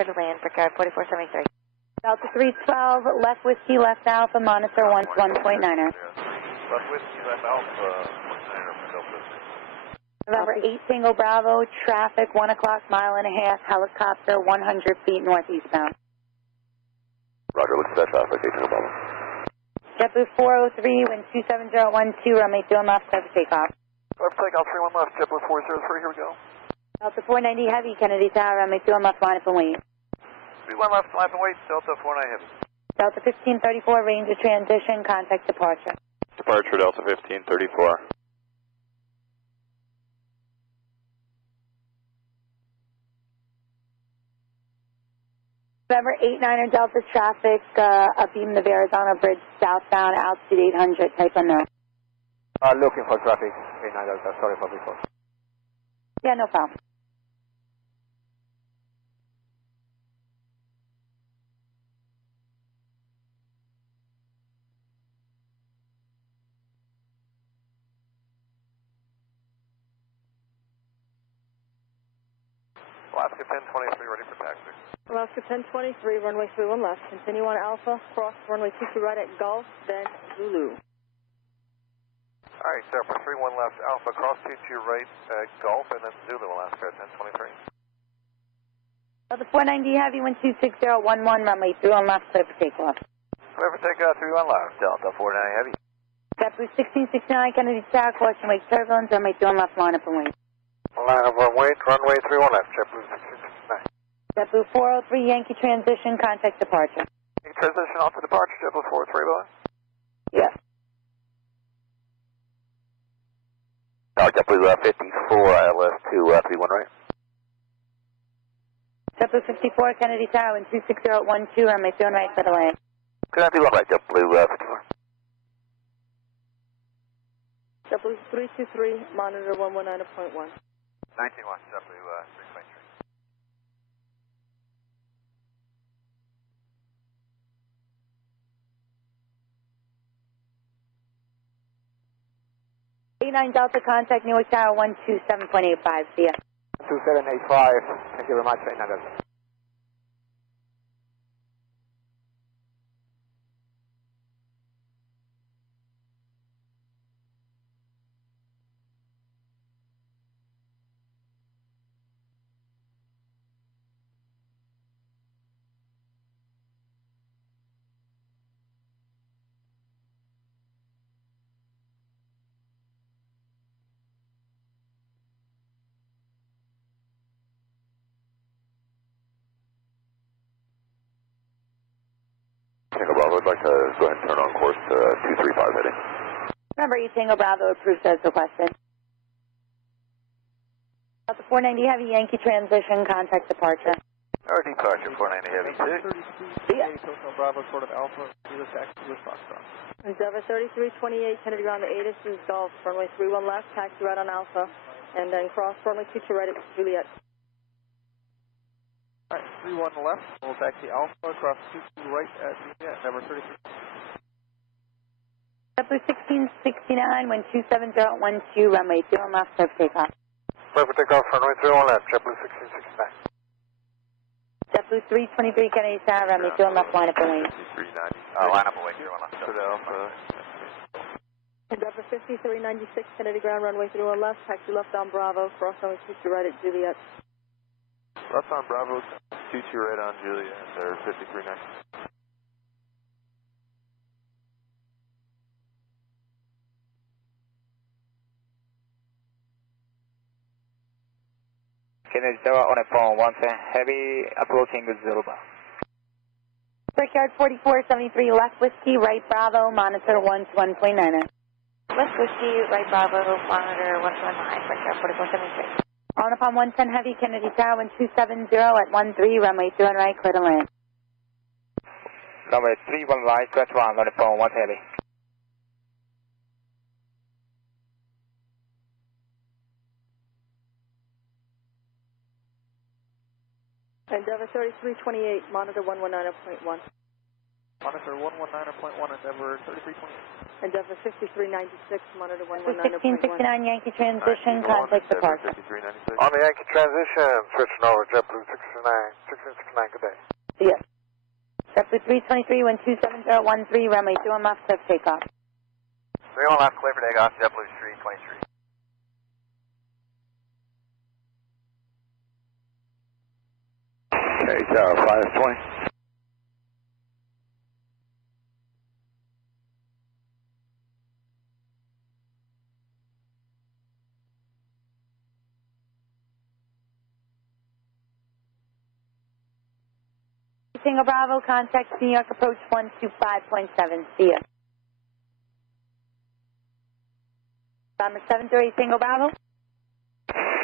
Clear to land, Brickyard 4473. Delta 312, left whiskey, left alpha, monitor 1-1.9er. Left whiskey, left alpha, 1.9er for Delta. November 8 Tango Bravo, traffic 1 o'clock, mile and a half, helicopter 100 feet northeastbound. Roger, look at that traffic, 8 Tango Bravo. JetBlue 403, wind 27012, runway 2 left, clear for takeoff. Clear for takeoff, 31 left, JetBlue 403, here we go. Delta 490 Heavy, Kennedy Tower, runway 2 left, line up and wait. 31 left, line up and wait, Delta 49 Heavy. Delta 1534, range of transition, contact departure. Departure, Delta 1534. November 89er Delta traffic, upbeam the Arizona Bridge, southbound, altitude 800, type unknown. Looking for traffic, 89 Delta, sorry for before. Yeah, no problem. Alaska 1023, ready for taxi. Alaska 1023, runway 31 left. Continue on Alpha, cross runway 22 right at Gulf, then Zulu. Alright, sir, for 31 left, Alpha, cross 22 right at Gulf, and then Zulu, Alaska 1023. Delta 490 Heavy, wind 26011, runway 31 left, clear for takeoff. Clear for takeoff, 31 left, Delta 490 Heavy. JetBlue 1669, Kennedy Tower, caution wake turbulence, runway 2 left, line up and wait. Line up and wait, runway 31 left, JetBlue 1669. JetBlue 403, Yankee transition, contact departure. Transition off to departure, JetBlue 403, boy. Yes. JetBlue 54, ILS 231, right? JetBlue 54, Kennedy Tower, wind 26012, runway 2 right, clear to land. Good afternoon, right, JetBlue 54. JetBlue 323, monitor 119.1. 19-1, JetBlue 323. '89 Delta, contact Newark Tower 127.85, see ya. 2785, thank you very much, 89 Delta. Tango Bravo, I'd like to go ahead and turn on course to 235 heading. Remember, Tango Bravo approved as requested. Delta 490 Heavy, Yankee transition, contact departure. Our departure, 490 Heavy, 2. Yeah. Tango Bravo, sort of Alpha, to the taxi with Foxtrot. Endeavor 3328, Kennedy ground to ATC and Gulf, runway 31 left, taxi right on Alpha, and then cross runway 22 right at Juliet. Alright, 31 left, we'll taxi Alpha, cross 22 right at Juliet, Endeavor 33. JetBlue 1669, wind 27012, runway 2 left, clear for takeoff. Clear for takeoff, runway 31 left, JetBlue 1669. JetBlue 323, Kennedy Tower, runway 2 left, line up and wait. 390. Line up and wait, 31 left. To the Alpha. Endeavor 5396, Kennedy ground, runway 31 left, taxi left on Bravo, cross runway 22 right at Juliet. Left on Bravo, 22 right on Juliet, or 5390. Kennedy Tower on a phone, 110 Heavy, approaching with Zulu. Brickyard 4473, left whiskey, right Bravo, monitor 121.9er. Left whiskey, right Bravo, monitor 119, Brickyard 4473. On upon 110 Heavy, Kennedy Tower, wind 270 at 13, runway 2 right, clear to land. Runway 31 right, stretch 1 on the phone, 1 Heavy. Endeavor 3328, monitor 119.1. Monitor 119.1, Endeavor 3328. Endeavor 5396, monitor 1669 119.1. Yankee transition, contact departure. On the Yankee transition, switching over, JetBlue 1669, good day. Yes. JetBlue 323, wind 27013, runway 21 left, clear for takeoff. 31 left, clear for takeoff, JetBlue 323. Okay, tower 520. Tango Bravo, contact New York approach 125.7, see ya. Bomber 738 Tango Bravo.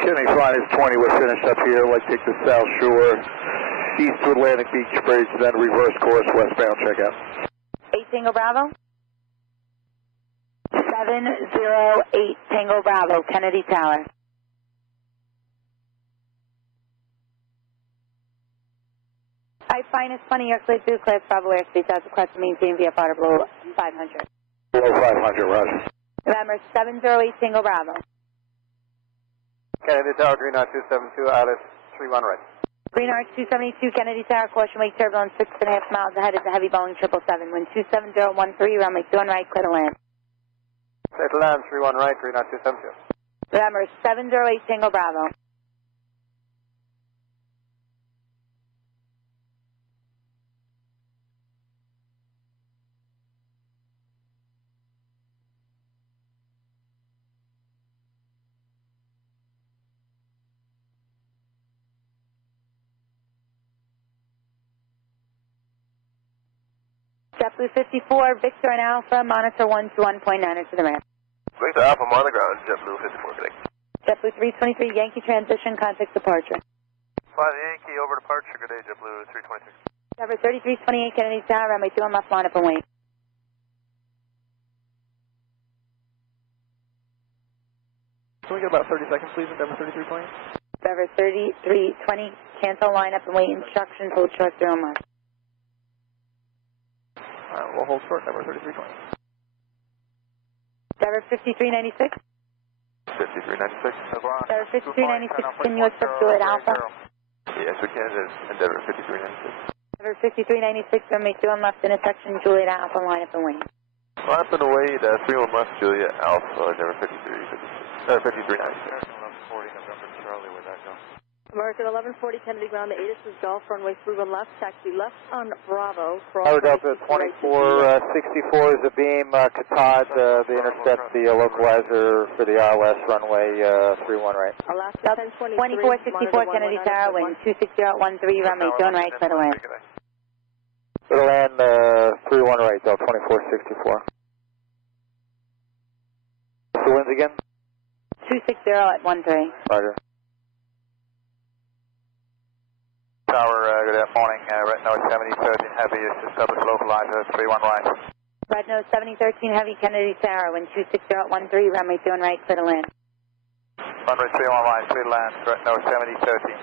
Kidney flight is 20, we're finished up here. Let's take the South Shore, east to Atlantic Beach Bridge, then reverse course westbound, check out. 8 Tango Bravo. 708 Tango Bravo, Kennedy Tower. I find it's funny, you're clear through class Bravo airspace as requested, maintain VFR below 500. Below 500, roger. November 708 Tango Bravo. Kennedy Tower, Green Arch 272, Alice 31 right. Green Arch 272, Kennedy Tower, caution wake turbulence 6.5 miles ahead is a heavy Boeing 777, wind 27013, runway 21 right, clear to land. Clear to land, 31 right, Green Arch 272. November 708 Tango Bravo. JetBlue 54, Victor and Alpha, monitor 121.9 to the ramp. Victor Alpha, on the ground, JetBlue 54, good day. JetBlue 323, Yankee transition, contact departure. Fly the Yankee over departure, good day, JetBlue 326. Number 3328, Kennedy Tower, runway 21 left, line up and wait. Can we get about 30 seconds, please, Endeavor 3320? Endeavor 3320, cancel, line up and wait, instructions, hold short 0 miles. We'll hold short, Endeavor 3320. Endeavor 5396. 5396. Endeavor 5396, can you accept Juliet Alpha? Yes, we can, Endeavor 5396. Endeavor 5396, runway 21 left, intersection, Juliet Alpha, line up and wait. Line up and wait, 31 left, Juliet Alpha, Endeavor 5396. 1140, November Charlie, where'd that go? American 1140, Kennedy ground, the ATC Golf, runway 31 left, taxi left on Bravo. Tower Delta 2464 is a beam, Qatar to intercept the localizer for the RLS runway 31 right. Alaska 1023, 2464 Kennedy Tower, wind 26013, runway 21 right, clear to land. Clear to land 31 right, Delta 2464. The winds again? 260 at 13. Roger. Tower, good morning, Red Nose 7013 Heavy is to establish localizer 31 right. Red Nose 7013 Heavy, Kennedy Tower, wind 260 at 13, runway 21 right, clear to land. Runway 31 right, clear to land, Red Nose 7013.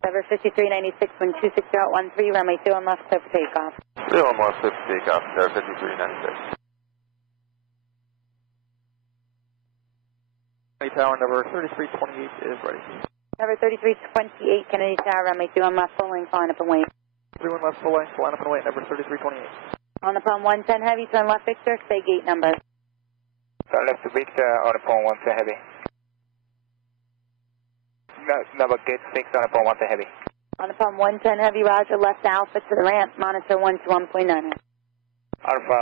Endeavor 5396, wind 260 at 13, runway 21 left, clear for takeoff. 31 left, clear for takeoff, Endeavor 5396. Tower number 3328 is ready. Number 3328, Kennedy Tower, runway 21 left, full length, line up and wait. 31 left, full length, line up and wait, number 3328. On the phone 110 Heavy, turn left Victor, say gate number. Turn left to Victor, on the phone 110 Heavy. Number gate 6 on the phone 110 Heavy. On the phone 110 Heavy, roger, left Alpha to the ramp, monitor 121.9. Alpha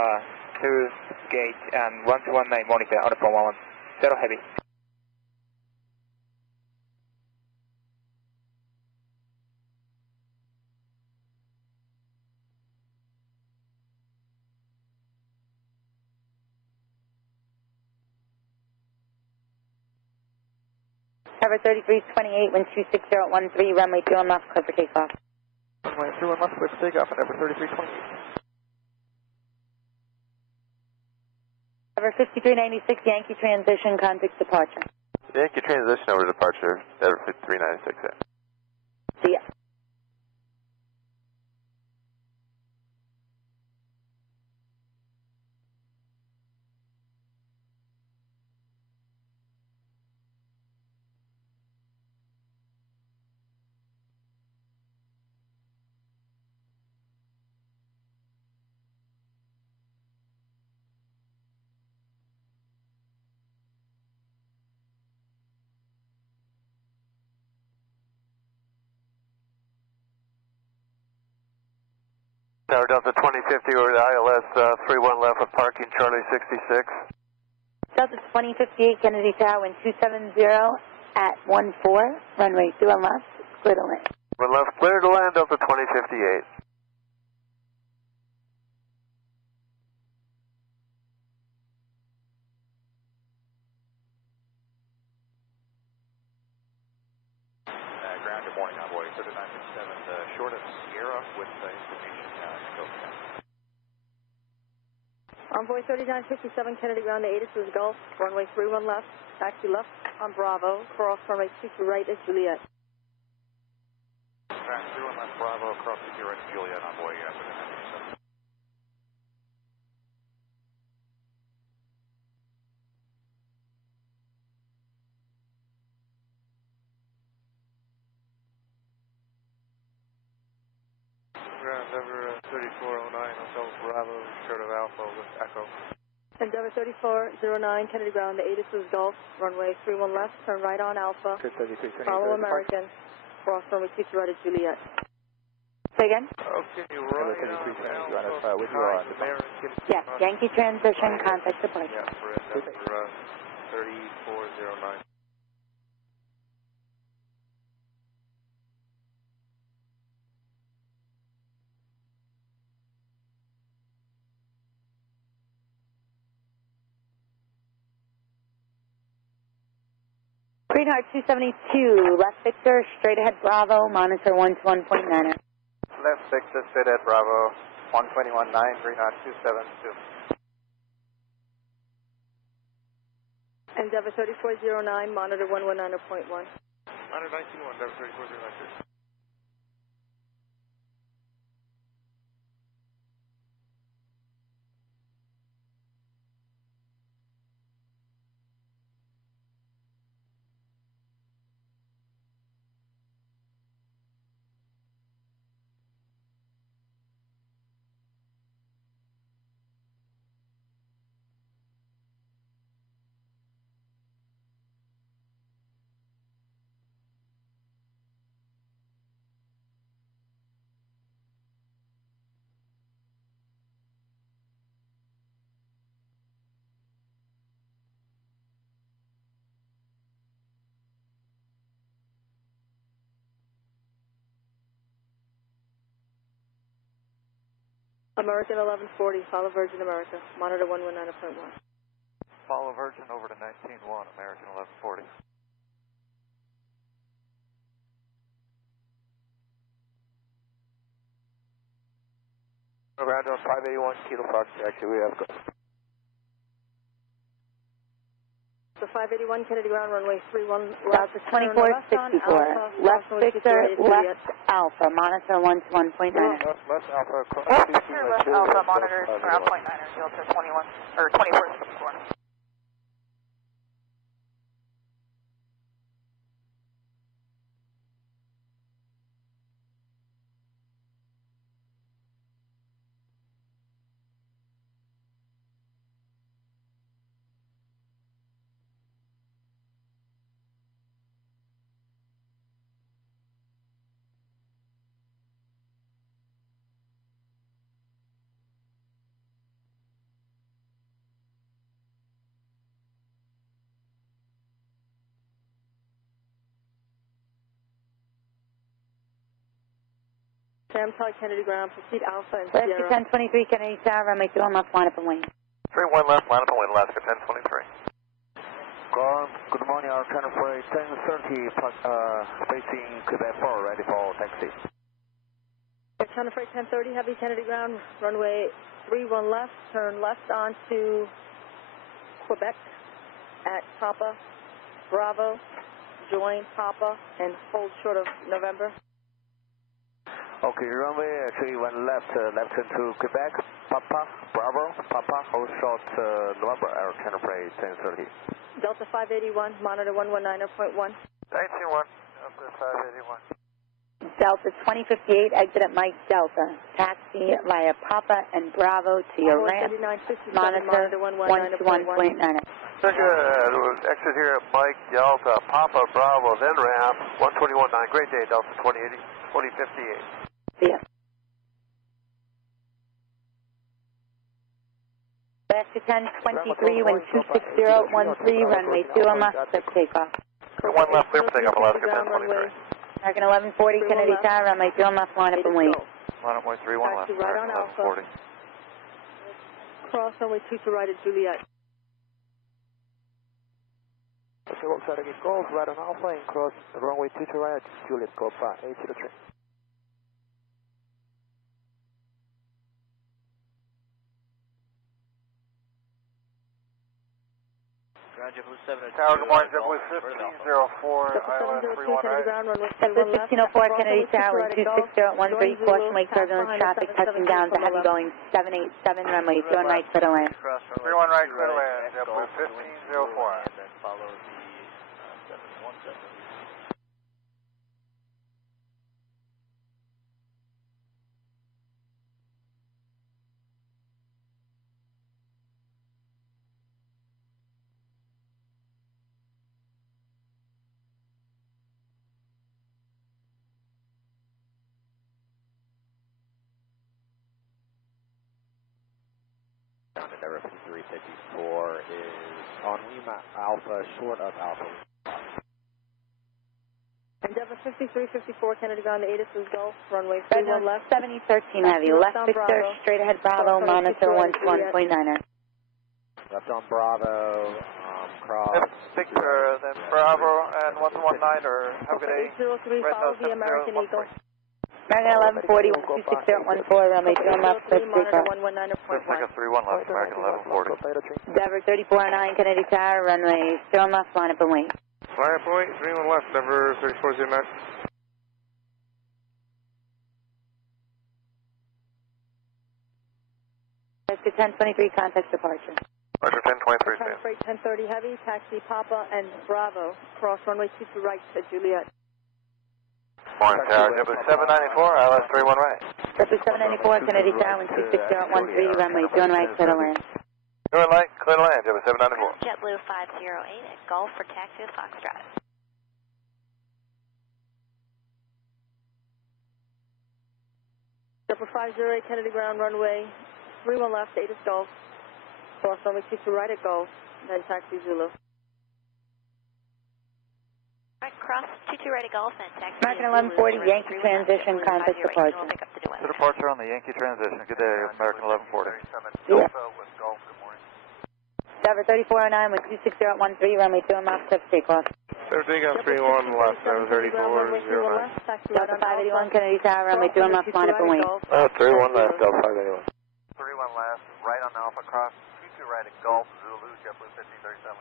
2 gate and 1219 monitor on the phone 110 Heavy. Cover 3328, wind 26013, runway 21 left, clear for takeoff. Runway 21 left, clear for takeoff, and number 3328. Cover 5396, Yankee transition, contact departure. Yankee transition over departure, Endeavor 5396. See ya. Tower Delta 2050 over the ILS 31 left with parking Charlie 66. Delta 2058 Kennedy Tower, wind 270 at 14, runway 21 left, clear to land. One left, clear to land, Delta 2058. Ground, good morning, envoy 3967, short of Sierra with information Echo. Envoy 3957 Kennedy ground to ATC Gulf, runway 31 left, taxi left on Bravo, cross runway 22 right at Juliet. Ground 31 left Bravo, cross 22 right at Juliet, envoy 3957. Ground number 3409, Hotel Bravo, short of Alpha with Echo. Endeavor 3409 Kennedy ground to ATC Gulf, runway 31 left, turn right on Alpha, follow American, cross runway 22 right at Juliet. Say again? Okay, right on Alpha, American. Yes, Yankee transition, contact departure. Yeah, for Endeavor 3409. Greenheart 272, left Victor, straight ahead Bravo, monitor 121.9. Left Victor, straight at Bravo, 121.9, Greenheart 272. Endeavor 3409, monitor 119.1. Monitor 19-1, Endeavor 3409. American 1140, follow Virgin America, monitor 119.1. Follow Virgin over to 19-1, American 1140. Round on 581 Kilo Fox, actually we have go. So 581 Kennedy ground, runway 31 left. Delta 2464, left Victor, left Alpha, monitor 121.9. Left Alpha, cross Left Alpha, monitor ground point 9, Delta 21, or 2464. Sam Todd Kennedy ground, proceed Alpha and Alaska Sierra. 1023 Kennedy Tower, runway 21 left, line up and wing. 31 left, line up and wing, Alaska 1023. Good morning, our channel for 1030, facing Quebec 4, ready for taxi. Channel Freight 1030, heavy Kennedy ground, runway 31 left, turn left onto Quebec at Papa, Bravo, join Papa, and hold short of November. Okay, runway 31 left, left into Quebec, Papa, Bravo, Papa, hold short November, our channel Freight 1030. Delta 581, monitor 119.1. 19-1, Delta 581. Delta 2058, exit at Mike Delta. Taxi via Papa and Bravo to your ramp. Monitor 121.9. Good. Exit here at Mike Delta, Papa Bravo, then ramp 121.9. Great day, Delta 2058. See ya. Alaska 1023, wind 26013, runway 21 left, clear for takeoff. 1 left, clear for takeoff, Alaska 1023. American 1140, Kennedy Tower, runway 21 left, line up and wait. Line up, 31 left, American 1140. Cross runway 2 to right at Juliet. Okay, looks like again, Golf, right on Alpha, and cross runway 2 to right at Juliet, Golf 803. Ground JetBlue 702. Tower, good morning, JetBlue 1504, ILS 31 right. JetBlue 1504, Kennedy Tower, wind 26013, caution lake turbulence traffic touching down to heavy Boeing 787, runway 21 right, clear to land. 31 right, clear to land, JetBlue 1504. And then follow the 717. Number 5354 is on Lima Alpha, short of Alpha. Endeavor 5354, Kennedy ground, the ATC is Gulf, runway 31 left. 7013 heavy, left Victor, straight ahead Bravo, monitor 121.9er. Left on Bravo, cross. Yep, Victor, then Bravo, and 119er. Have a good day. 803, follow the American Eagle. American 1140, 26014, runway 21 left, clear for takeoff. Looks like a 31 left, American 1140. Endeavor 3409, Kennedy Tower, runway 21 left, line up and wait. Line up, wait, 31 left, number 34 Max. Alaska 1023, contact departure. Departure 1023, China Freight 1030 heavy, taxi Papa and Bravo, cross runway 2 to right at Juliet. Morning, Tower, JetBlue 794, ILS 31 right. JetBlue 794, Kennedy Tower, wind 26013, runway 21 right, clear to land. Green light, clear to land, JetBlue 794. JetBlue 508 at Gulf for taxi to Foxtrot. JetBlue 508, Kennedy ground, runway 31 left, ATC Gulf, cross runway 2 to right at Gulf, then taxi Zulu. Right, cross 22 right at Gulf and taxi. American 1140, Yankee transition, contact departure. To departure on the Yankee transition. Good day, American 1140. Yeah. With Gulf, good morning. Endeavor 3409, wind 26013, runway 21 left, clear for takeoff. 17 got 31 left, 734, Delta 581, Kennedy Tower, runway 21 left, line up and wait. 31 left, Delta 581. 31 left, right on Alpha, cross 22 right at Gulf, Zulu, JetBlue 1537.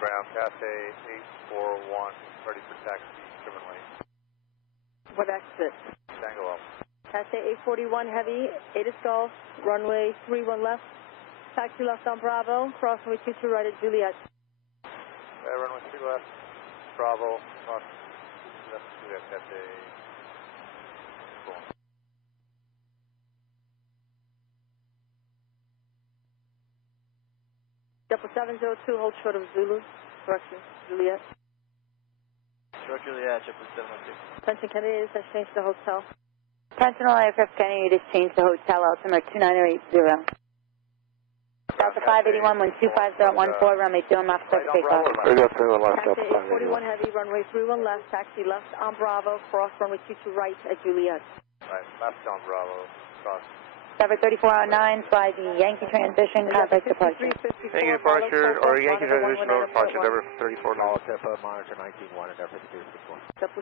Ground, Cathay 841, ready for taxi, Sherman Lane. What exit? Tango Alpha. Cathay 841 heavy, ATC Gulf, runway 31 left, taxi left on Bravo, cross runway 2 to right at Juliet. Runway 2 left, Bravo, cross left, Juliet, Cathay. Cool. JetBlue 702, hold short of Zulu, direction Juliet. Short Juliet, JetBlue 702. Attention Kennedy, has changed to hotel. Attention all aircraft Kennedy, just changed to hotel, altimeter 29080. Delta 581, wind 25014, runway 21 left, clear for takeoff. We got 31 left, Delta Taxi 581. 841 heavy, runway 31 left, taxi left on Bravo, cross runway 2 to right at Juliet. Right, left on Bravo, cross. Endeavor 3409, fly the Yankee transition, contact departure. Yankee departure, or Yankee transition over departure, Endeavor 34. Monitor 191, Endeavor 5364. JetBlue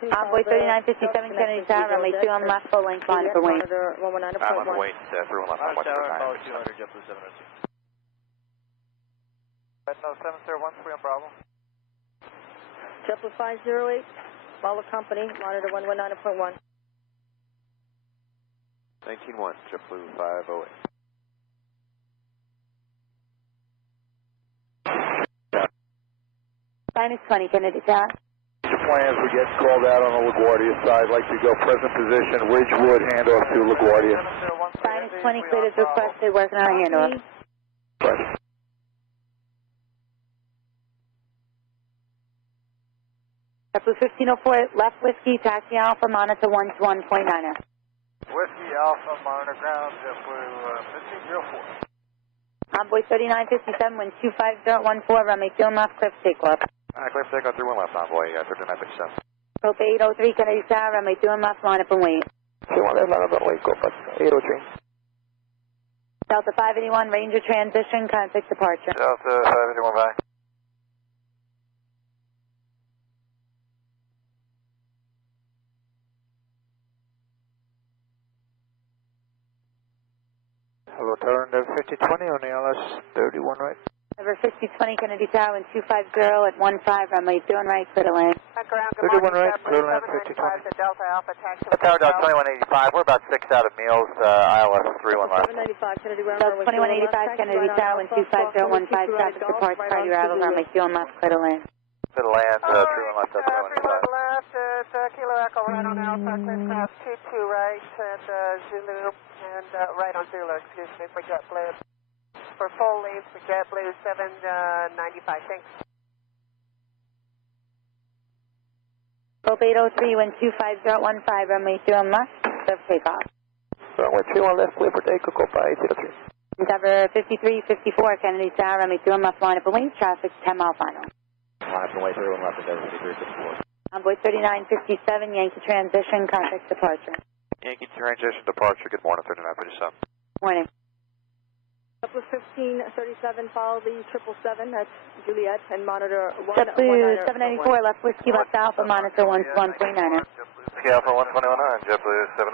702. Envoy 3957, Kennedy Tower, runway 21 left, full length, line up and wait. Monitor 119.1. Wait, everyone left on Tower, time. follow 200, JetBlue 702. No, 7013 on Bravo. JetBlue 508, follow company, monitor 119.1. 19-1, JetBlue 508. Minus 20, Kennedy Tower. Plans, we get called out on the LaGuardia side, like to go present position, Ridgewood, handoff to LaGuardia. Minus 20, cleared as requested, working on a handoff. Right. JetBlue 1504, left whiskey, taxi Alpha, monitor 121.9er. Whiskey Alpha, monitor ground, JetBlue 1504. Envoy 3957, wind 25014, runway 21 left, clear for takeoff. Clear for takeoff, 31 left, Envoy, 3957. Copa 803, Kennedy Tower, runway 21 left, line up and wait. 31 left, line up and wait, Copa 803. Delta 581, Ranger transition, contact departure. Delta 581, bye. Hello, turn 5020 on the LS 31 right. Over 5020, Kennedy Tower, wind 250 at 15, runway 21 right, clear to land. 31 right, clear land 5020. Delta Alpha, taxi. Tower Dog 2185, we're about 6 out of meals, ILS 31 left. 795, Kennedy ground. Delta 2185, Kennedy Tower, wind 25015, traffic departure, priority arrival, runway 21 left, clear to land. To the land, 31 left, Delta 2185. 31 left, Kilo Echo, right on Alpha, clear cross 22 right, and Zulu, and right on Zulu, excuse me, for JetBlue. For full leave for JetBlue 795, thanks. Copa 803, wind 25015, runway 21 left, clear for takeoff. Runway 31 left, clear for takeoff, Copa 803. Endeavor 5354, Kennedy Tower, runway 21 left, line up and wait, traffic 10 mile final. Line up and wait, 31 left, Endeavor 5354. Envoy 3957, Yankee transition, contact departure. Yankee transition departure, good morning, 3957. Morning. Up with 1537, follow the 777, that's Juliet, and monitor 119. JetBlue 794, left whiskey, left alpha, monitor 139er. Alpha 121, JetBlue 7